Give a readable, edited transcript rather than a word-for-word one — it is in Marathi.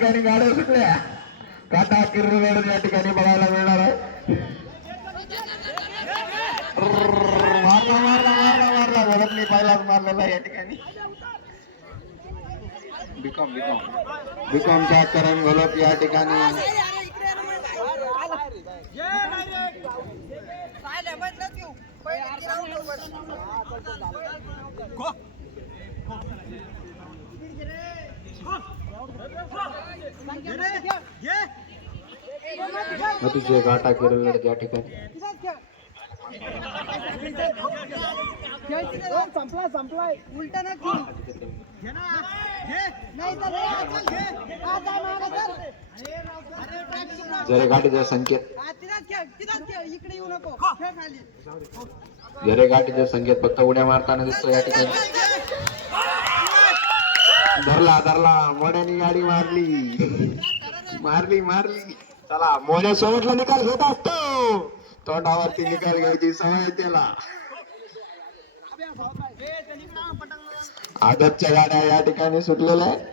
ठिकाणी गाड्या सुटल्या. काटा किर्रवेड या ठिकाणी बघायला मिळणार आहे. मारला मारला मारला मारला गोलपनी पहिलाच मारलेला या ठिकाणी. बिकॉमचा करण गोलप या ठिकाणी अतिशय घाटा केलेला त्या ठिकाणी. संपलाय उलटा ना जरे घाटीचा संकेत इकडे येऊ नको जरे घाटीचा संकेत फक्त उड्या मारताना दिसतो या ठिकाणी. धरला धरला मोड्याने गाडी मारली मारली मारली. चला मोड्या शेवटला निकाल घेत असतो. तोंडावरती निकाल घ्यायची सवय त्याला. आदतच्या गाड्या या ठिकाणी सुटलेल्या आहेत.